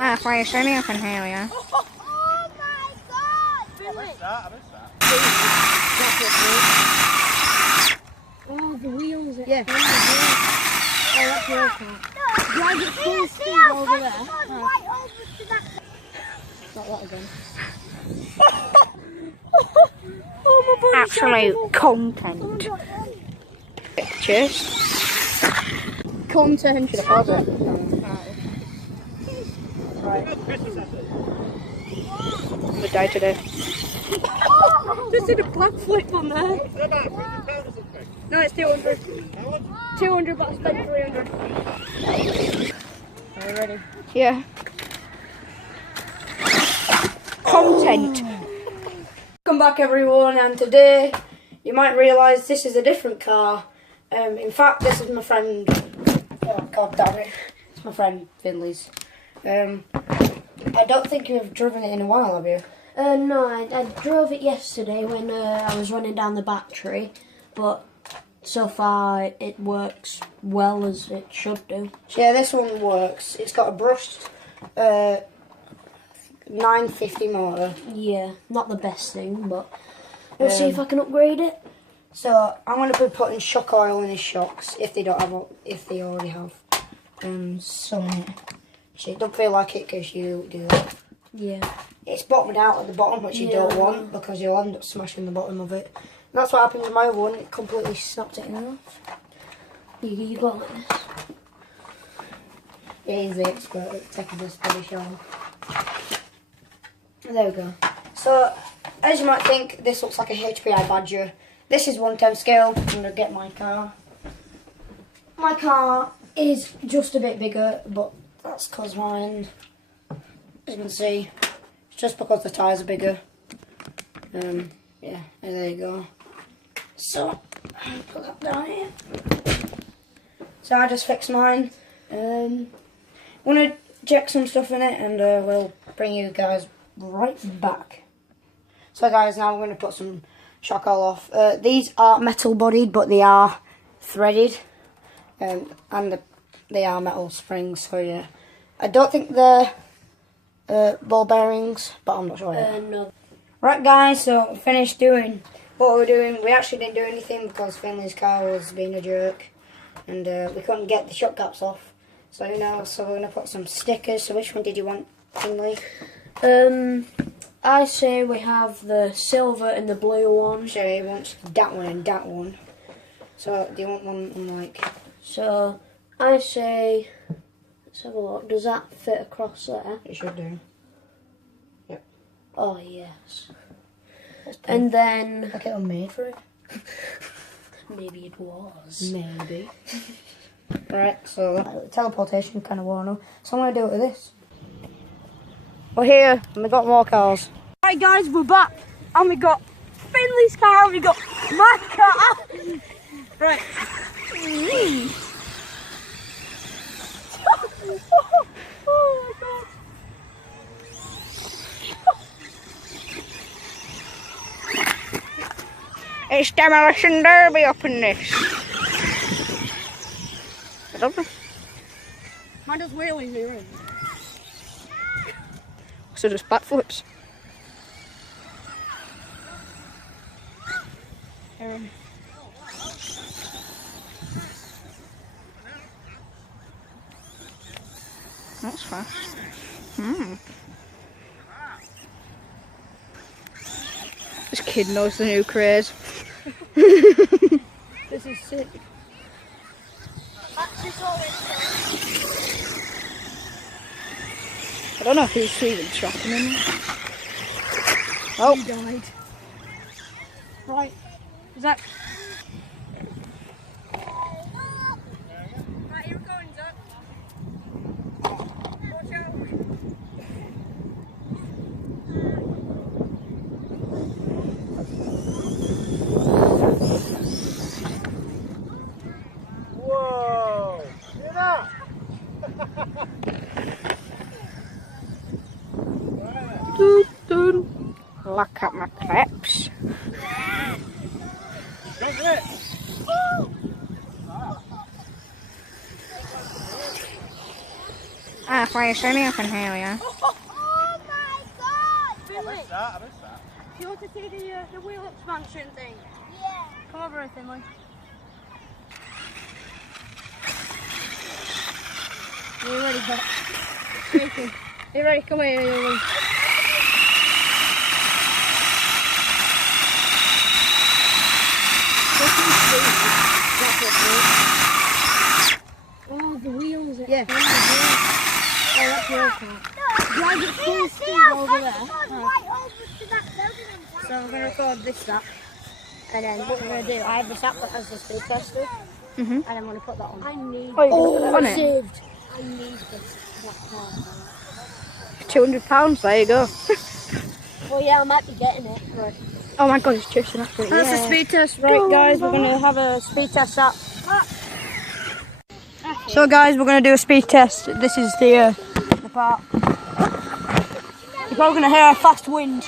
If I say me, I can hear you. Oh my god! I missed that. Oh, the wheels. Yeah. Oh, that's your car. Drive it full speed over there. Not that again. Oh, my body. Absolute content. Pictures. Content. Should I pause it? Right. I'm gonna die today. Just did a backflip on there. No, it's 200. 200, but I spent 300. Are you ready? Yeah. Content. Welcome back, everyone, and today you might realise this is a different car. In fact, this is my friend. Oh god damn it! It's my friend Finley's. I don't think you've driven it in a while, have you? No, I drove it yesterday when I was running down the battery, but so far it works well as it should do. So yeah, this one works. It's got a brushed 950 motor. Yeah, not the best thing, but we'll see if I can upgrade it. So I'm going to be putting shock oil in his shocks if they don't have, if they already have. Some. So don't feel like it because you do that. Yeah. It's bottomed out at the bottom, which you don't want because you'll end up smashing the bottom of it. And that's what happened with my other one. It completely snapped it in half. You got like this. Yeah, he's the expert at taking this body show. There we go. So, as you might think, this looks like a HPI Badger. This is 1/10 scale. I'm going to get my car. My car is just a bit bigger, but that's because mine, as you can see, it's just because the tyres are bigger. Yeah, there you go. So, I'll put that down here. So I just fixed mine. I'm going to check some stuff in it and we'll bring you guys right back. So guys, now we're going to put some shock oil off. These are metal bodied, but they are threaded. And they are metal springs, so yeah. I don't think they're ball bearings, but I'm not sure yet. No. Right guys, so finished doing what we were doing. We actually didn't do anything because Finley's car was being a jerk. And we couldn't get the shock caps off. So you know, so we're going to put some stickers. So which one did you want, Finley? I say we have the silver and the blue one. So he wants that one and that one. So do you want one on like... So I say, let's have a look. Does that fit across there? It should do. Yep. Oh yes. And then like it was made for it. maybe it was. Maybe. Right, so teleportation kind of worn off. So I'm going to do it with this. We're here and we've got more cars. Right guys, we're back and we got Finley's car and we got my car. Right. Oh my god. It's demolition derby up in this. I don't know. Mine does wheelies here. So just backflips. That's fast. This kid knows the new craze. This is sick. I don't know who's even tracking him. Oh, He died. Right. Is that... Right, you're going, Zach. Watch out. Whoa! Hear that? look at my clips. Don't do it! If I place, only I can hear you. Oh my god! I missed that, I missed that. Do you want to see the wheel expansion thing? Yeah. Come over here, Finley. Are you ready, Pat? Are you ready? Come here, you ready? Oh, the wheels. Yeah. Oh, that's your car. Drive it full speed over there. So I'm going to record this app. And then what we're going to do, I have this app that has the speed tester. And I'm going to put that on. I need on it? saved. I need this. That car. £200, there you go. Well, yeah, I might be getting it. Right. Oh my god, it's just an absolute. That's the speed test. Right, guys, we're going to have a speed test app. So, guys, we're going to do a speed test. This is the part. You're probably going to hear a fast wind.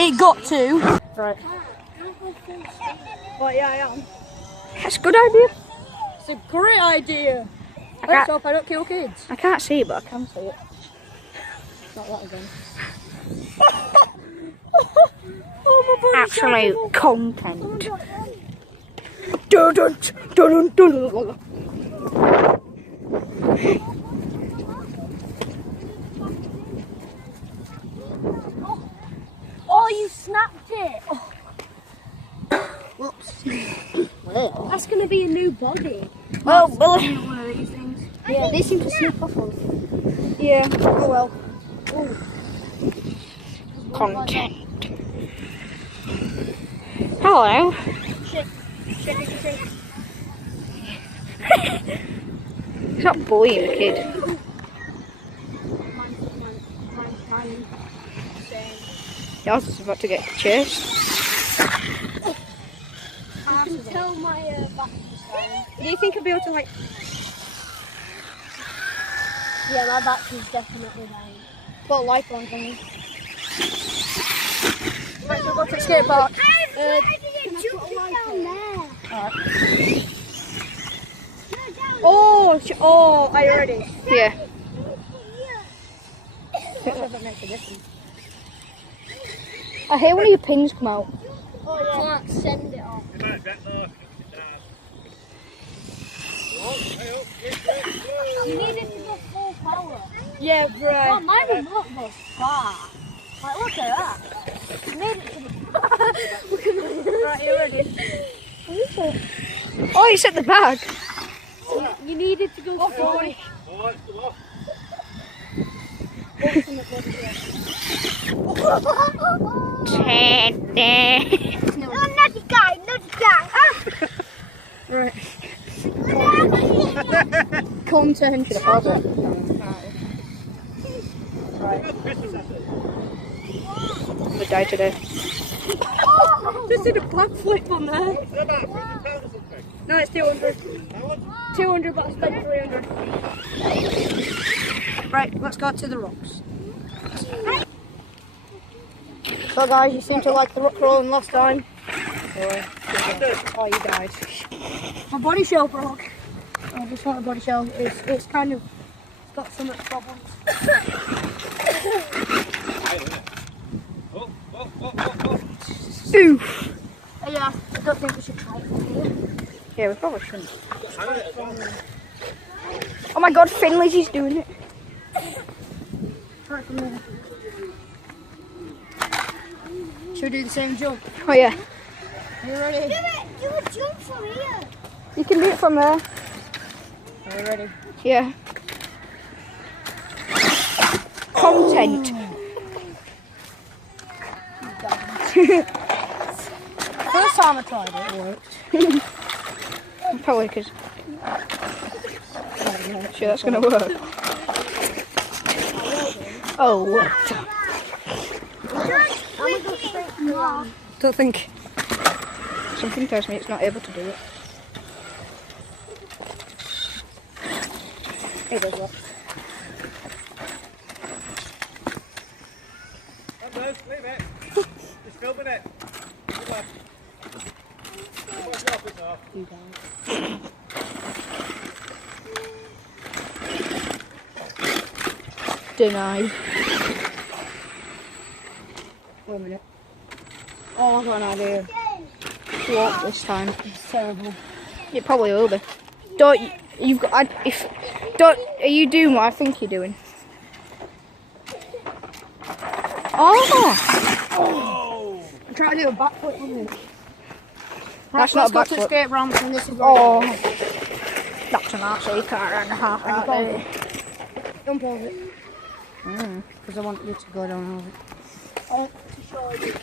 It got to. Right. But yeah, I am. That's a good idea. It's a great idea. I Let's can't, hope I don't kill kids. I can't see it, but I can see it. Not that again. Absolute content. Dun, dun, dun, dun, dun. Oh, you snapped it. Whoops. That's going to be a new body. Well, One of these things. yeah, they seem to slip off all. Yeah, oh well. Ooh. Content. Hello. Shake. Stop bullying the kid. Yours is about to get chased. I can tell my battery's dying. Do you think I'll be able to like... Yeah, my battery's definitely dying. put a Lipo on for me? Right, so go to the skate park. Alright. Oh, are you ready? Yeah. Not sure if it makes a difference. I hear one of your pins come out. Oh, yeah. Can't send it off. You need it to go full power. Yeah, right. Oh, my remote goes far. Like, look at that. You need it to go. Look at that. Right, you ready? Oh, it's at the back. You need it to go forward. No, naughty guy, naughty guy. Right. Content. Should have paused it. Right. I'm gonna die today. Just did a backflip on there. No, it's 200. 200, but I spent 300. Right, let's go to the rocks. So guys, you seem to like the rock rolling last time. Oh, you died. My body shell broke. I just want a body shell. It's kind of got some problems. Oof. Yeah, I don't think we should try it. Yeah, we probably shouldn't. Oh my god, Finley's he's doing it. Right from there. Should we do the same jump? Oh yeah. Are you ready? Do a jump from here. You can do it from there. Are you ready? Yeah. Content. First time I tried it, it worked. Probably because. Sure, that's gonna work. Oh, No. don't think. Something tells me it's not able to do it. It does what? Leave it. Just filming it. Come on. What's your office off? You guys. Denied. Wait a minute. Oh, I've got an idea. What this time? It's terrible. It probably will be. Don't you've got? Are you doing what I think you're doing? Oh! I'm trying to do a backflip with it. That's not a Let's go to backflip. skate ramp and this is Oh, that's an RC car and a half. Don't pause it. Because I want you to go down over it. I want to show you this.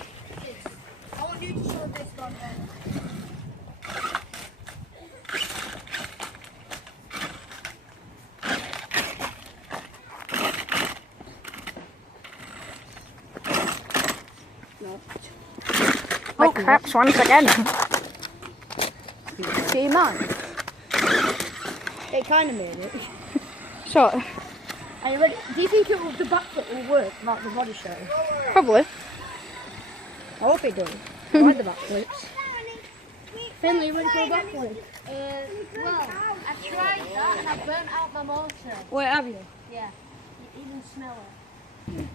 I want you to show this one then. Oh, craps once again. Do you mind? It kind of made it. So, Are you ready? Do you think the backflip will work like the body show? probably. I hope it does. I like the backflips. Finley, you ready for a backflip? Well, I tried that and I burnt out my motor. Wait, have you? Yeah, you even smell it.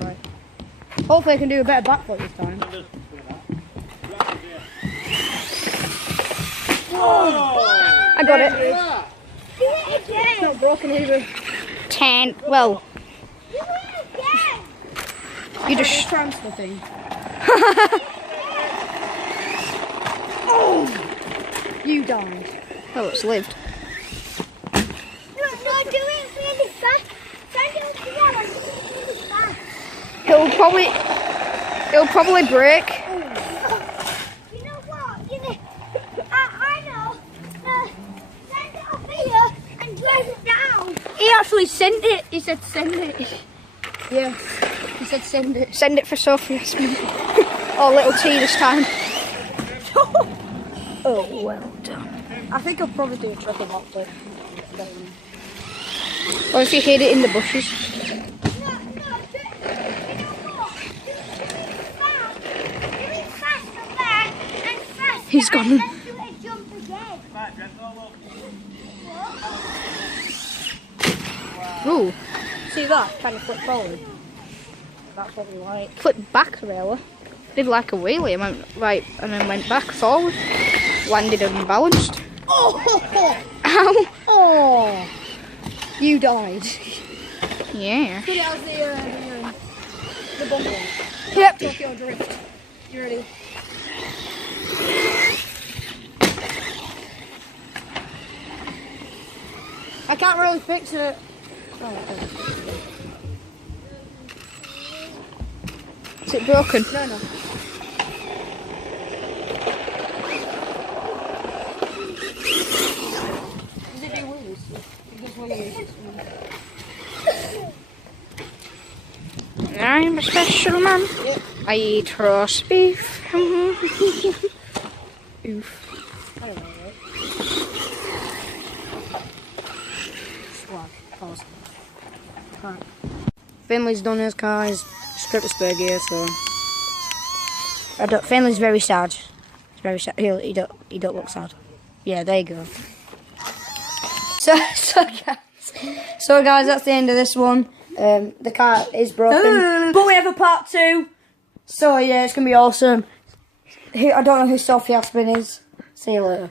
Right. Hopefully I can do a better backflip this time. I got it. It's not broken either. 10. Well, you This just. transfer thing. You died. Oh, it's lived. No, do it really fast. Try to do it together. Really fast. It'll probably break. You know what? I know. Send it up here and drive it down. He actually sent it. He said send it. Yes. He said send it. Send it for Sophie. Oh, little T this time. Oh, well done. I think I'll probably do a triple backflip. Or if you hit it in the bushes. No, you know what? Do it fast. Do it fast up there and fast. He's gone. And let's do a jump again. Right, gentle, look. Ooh, See that? Kind of flip forward. That's what we like. flipped back really. Did like a wheelie and went right and then went back forward. Landed unbalanced. Oh! Ow! Oh! You died. Yeah. Put it as the bumper. Yep. Tokyo Drift. You ready? I can't really fix it. Oh, okay. Is it broken? No, no. Does it do wheelies? It does wheelies. I'm a special man. Yep. I eat roast beef. Oof. I don't know, right? Swag. Pause. Right. Finley's done his car. He's stripped the spur gear, so... Finley's very sad. He's very sad. He don't look sad. Yeah, there you go. So guys, that's the end of this one. The car is broken, but we have a part 2. So yeah, it's gonna be awesome. I don't know who Sophie Aspin is. See you later.